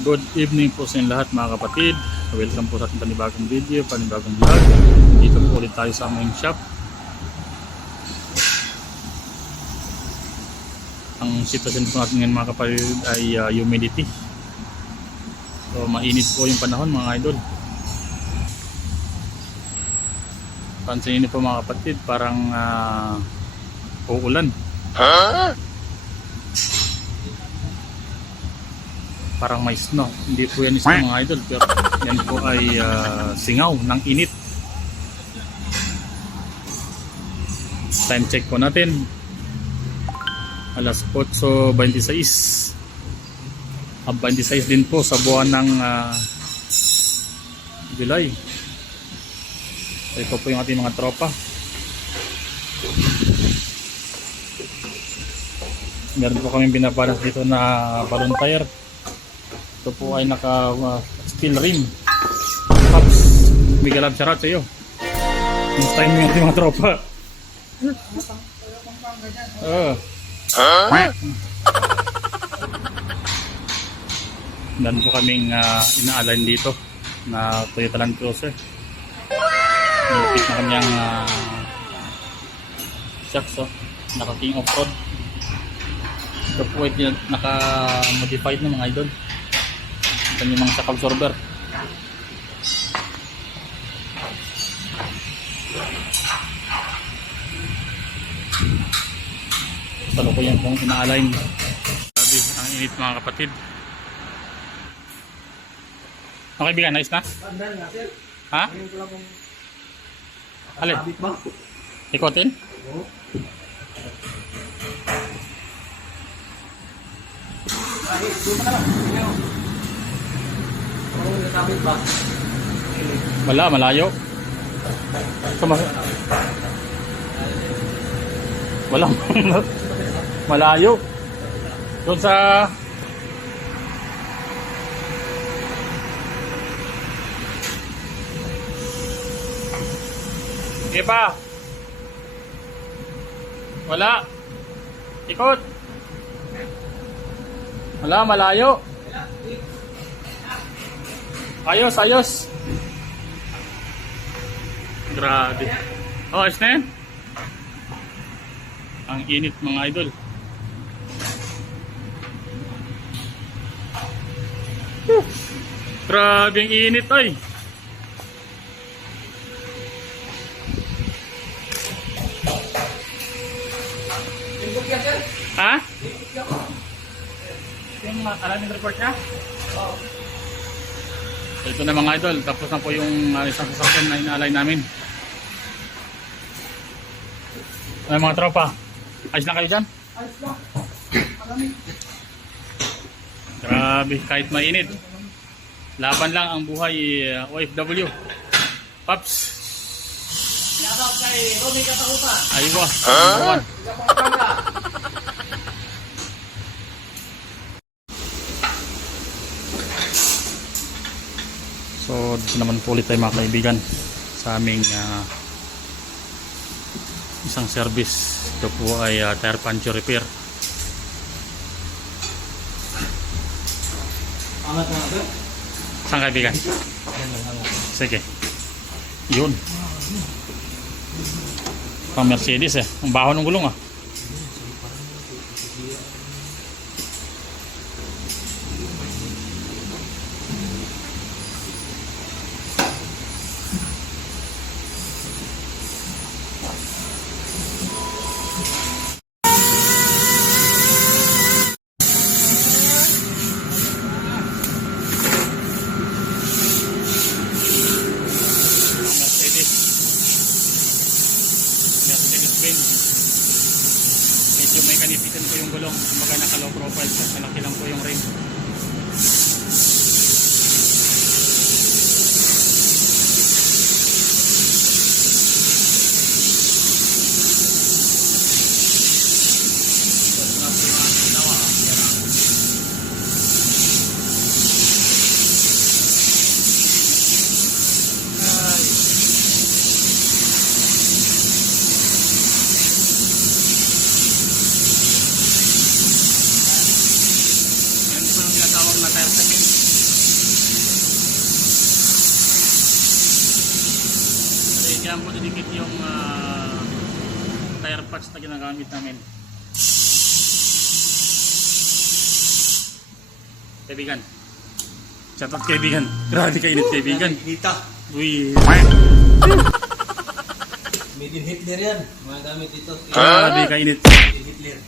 Good evening po sa inyo lahat mga kapatid. Welcome po sa ating panibagong video, panibagong vlog. Dito po ulit tayo sa aming shop. Ang sitwasyon po natin ngayon mga kapatid ay humidity. So mainit po yung panahon mga idol. Pansin niyo po mga kapatid, parang uulan. Parang may snow. Hindi po yan snow mga idol, pero yan po ay singaw ng init. Time check po natin, alas 8:26. 26 din po sa buwan ng July. Ito po yung ating mga tropa. Meron po kami binabalance dito na balloon tire. Ito po ay naka steel rim. Pops, big love shoutout sa iyo. Mustahin mo yung ating mga tropa. Meron po kaming ina-align dito na Toyota Land Cruiser. Nilipit na kanyang shocks, naka king off-road. Ito po ay naka-modified na mga idol. Ito yung mga shock absorber. Salo ko yan pong ina-align. Sabi, ang init mga kapatid. Okay bigan, nice na? Ha? Alin? Ikotin? Oo. Wala, malayo. Wala. Malayo. Doon sa iba. Wala. Ikot. Wala, malayo. Ayos, ayos. Grabe. Oh, ayos na yan. Ang init mga idol. Grabe ang init ay. Ha? Yung alarming report niya? Oo. So ito na mga idol, tapos na po yung isang sasakyan na ina-align namin. Ay mga tropa, ayos na kayo dyan? Ayos na. Grabe, kahit mainit. Laban lang ang buhay OFW. Paps. Shoutout kay Romy Katahupa. Aywa. So dito naman po ulit tayo mga kaibigan sa aming isang service. Ito po ay tire puncture repair. Saan kaibigan? Sige. Yun. Pang Mercedes ang baho ng gulong . Mercedes-Benz Diyan po didikit yung tire patch na ginagamit namin. Kaibigan. Shoutout kaibigan. Grabe kainit kaibigan. Dita. Uy. Made in Hitler yan. Mga gamit dito. Grabe kainit. Made in Hitler.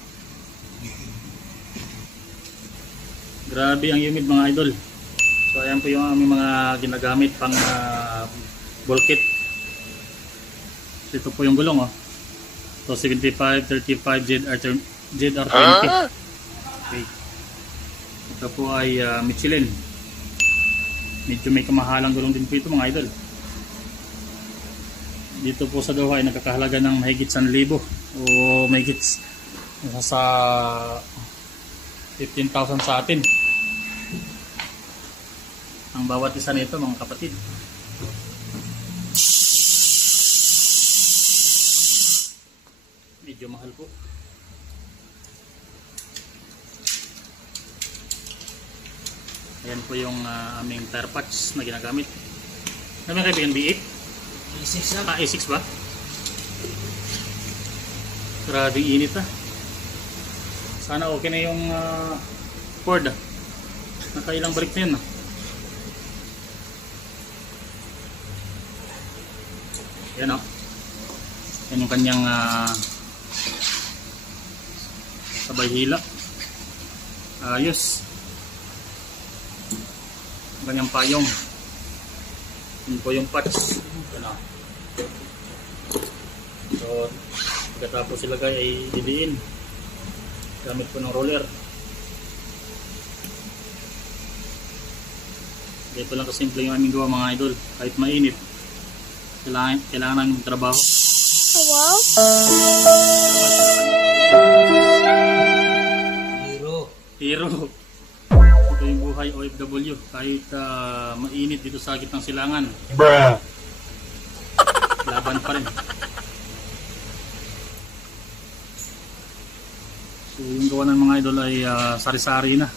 Grabe ang humid mga idol. So ayan po yung aming mga ginagamit pang bulkit. So, ito po yung gulong oh. So 75, 35, ZR20. Okay. Ito po ay Michelin. Medyo may kamahalang gulong din po ito mga idol. Dito po sa Doha ay nagkakahalaga ng mahigit 1,000 o mahigit sa 15,000 sa atin. Ang bawat isa nito mga kapatid. Medyo mahal po. Ayan po yung aming tire patch na ginagamit. Ano yung kaibigan? B8? A6 na. A6 ba? Grabing init ah. Sana okay na yung Ford ah. Nakailang balik na yun ah. Yan oh. Yan yung kanyang sabay hila. Ayos. Ang kanyang payong. Yun po yung patch. Yan oh. So, pagkatapos ilagay ay didiin. Gamit po ng roller. Dito lang kasimple yung aming gawa mga idol. Kahit mainit, kailangan namin magtrabaho. Hello? Hero. Ito yung buhay OFW. Kahit mainit dito sa gitnang silangan. Bruh. Laban pa rin. So yung gawa ng mga idol ay sari-sari na.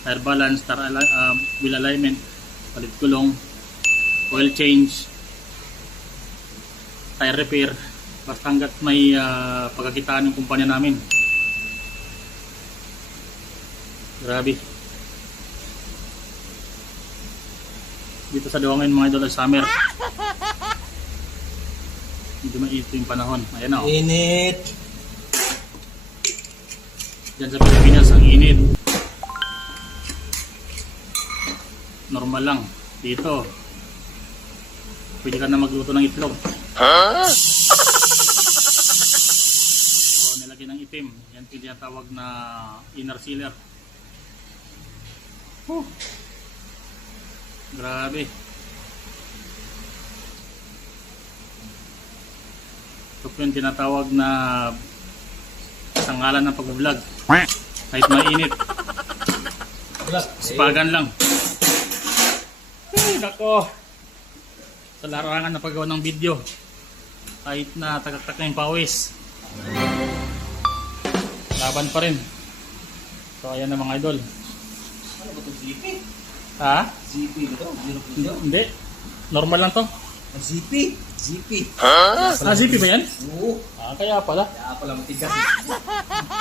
Tire balance, wheel alignment, palit gulong, oil change, tire repair, basta hanggat may pagkakitaan ng kumpanya namin. Grabe. Dito sa Doha ngayon mga idol ay summer. Medyo mainit yung panahon. Ayan na oh. Init. Diyan sa Pilipinas ang init. Normal lang. Dito pwede ka na magluto ng itlog. So nilagyan ng itim. Yan tinatawag na inner sealer. Grabe. Ito po yung tinatawag na sangalan ng pag-vlog. Kahit mainit, sipagan lang. Ay, nako. Sa larangan na paggawa ng video, kahit na tagaktak na yung pawis, laban pa rin. So ayan na mga idol. Ano ba ito? ZP? Ha? ZP ba ito? Hindi. Normal lang to. ZP? ZP. ZP ba yan? Oo. Kaya pala. Kaya pala matigas.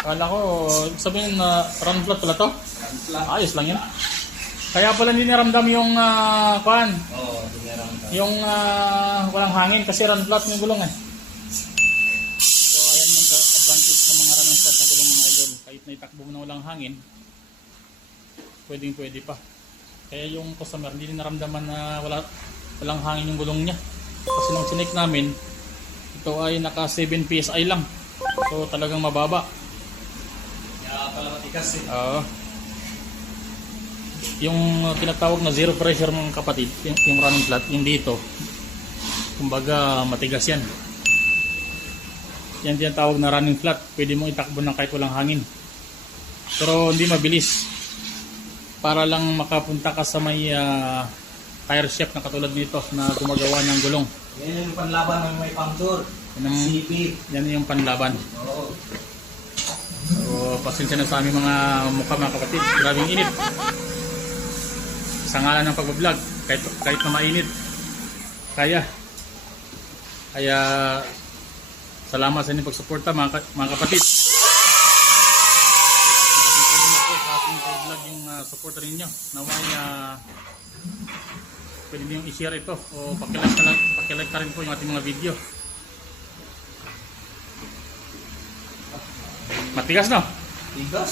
Kala ko, sabihin na run flat pala to. Kampla. Ayos lang yan. Kaya pala hindi naramdam yung kuan, Oo, tingnan ka. yung walang hangin kasi run flat yung gulong eh. So ayan yung advantage ng mga run flat na gulong mga idol. Kahit na itakbo mo na walang hangin, pwede pa. Kaya yung customer hindi naramdaman na walang hangin yung gulong niya. Kasi nung sinek namin, ito ay naka 7 PSI lang. So talagang mababa. Kaya pala matigas eh. Oo. Yung tinatawag na zero pressure mga kapatid, yung running flat, yung dito, kumbaga matigas yan. Yan tinatawag na running flat, pwede mo itakbo ng kahit walang hangin. Pero hindi mabilis. Para lang makapunta ka sa may tire shop na katulad nito na gumagawa ng gulong. Yan yung panlaban ng may puncture. ZP. Yan yung panlaban. Oo. So pasensya na sa aming mga mukha mga kapatid, grabing init. Sa ngalan ng pag-vlog, kahit na mainit, kaya. Kaya salamat sa inyong pagsuporta mga kapatid. Salamat po sa ating vlog yung suporta ninyo. Naway pwede niyo i-share ito o pakilike ka rin po yung ating mga video. Matigas no? Tigas.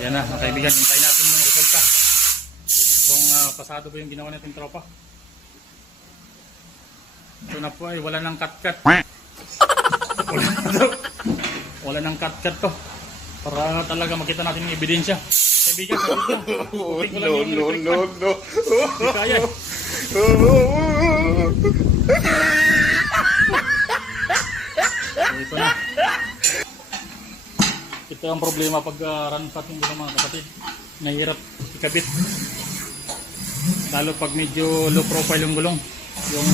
Yan na mga kaibigan, hintayin natin yung resulta. Kung pasado po yung ginawa natin tropa. Ito na po ay wala nang cut-cut. Wala nang cut-cut to. Para talaga makita natin yung ebidensya. Kaibigan, No. Di kaya. Ito na. Ito ang problema pag run cutting dito mga kapatid. Nahirap ikabit. Lalo pag medyo low profile yung gulong. Yung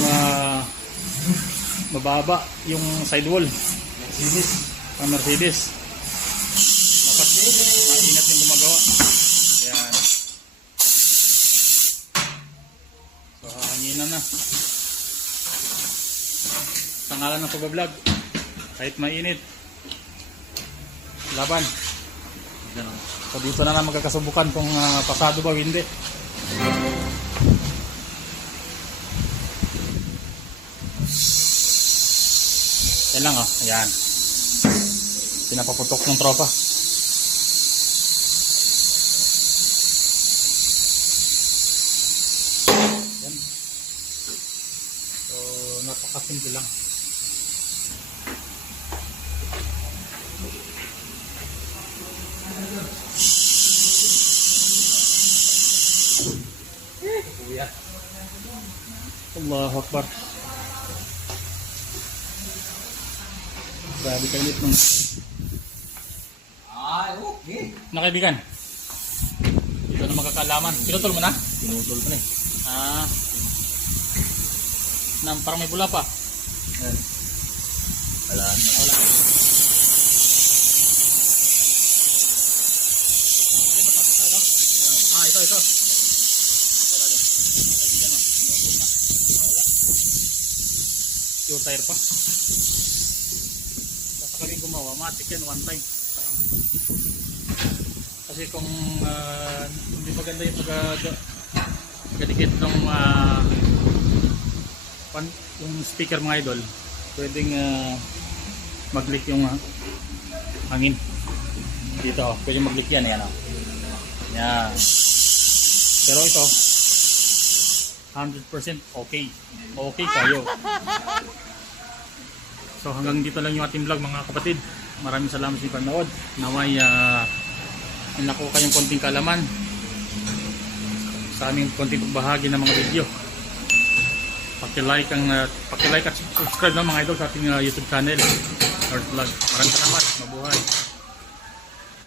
mababa yung sidewall. Ang Mercedes. Dapat maingat yung gumagawa. Yan. So hanginan na. Sa ngalan ng pagbablog, kahit mainit, laban. So dito na magkakasubukan kung pasado ba o hindi. Yan lang ayan. Pinapaputok ng tropa. Yan. So napakasimple lang. Kuya. Allahu Akbar. Grabe kainit ng Ay, okay. na kaibigan. Dito na magkakalaman. Pinutol mo na? Pinutol ko na eh. Parang may bula pa. Yan. Wala. Wala. Ito. Talaga. Mga kaibigan, pinutol na. Wala. Yung tire pa. Basta kaming gumawa, matik yan one time. Kasi kung hindi maganda yung pagkadikit ng yung speaker mga idol, pwedeng mag-leak yung hangin dito. Pwedeng mag-leak yan. Yan. Pero ito 100% okay kayo. So hanggang dito lang yung ating vlog mga kapatid. Maraming salamat sa panood. Naway nakuha kayong konting kalaman sa aming konting pagbahagi ng mga video. Paki-like at subscribe ng mga idol sa ating YouTube channel, Earth Vlog. Maraming salamat. Mabuhay.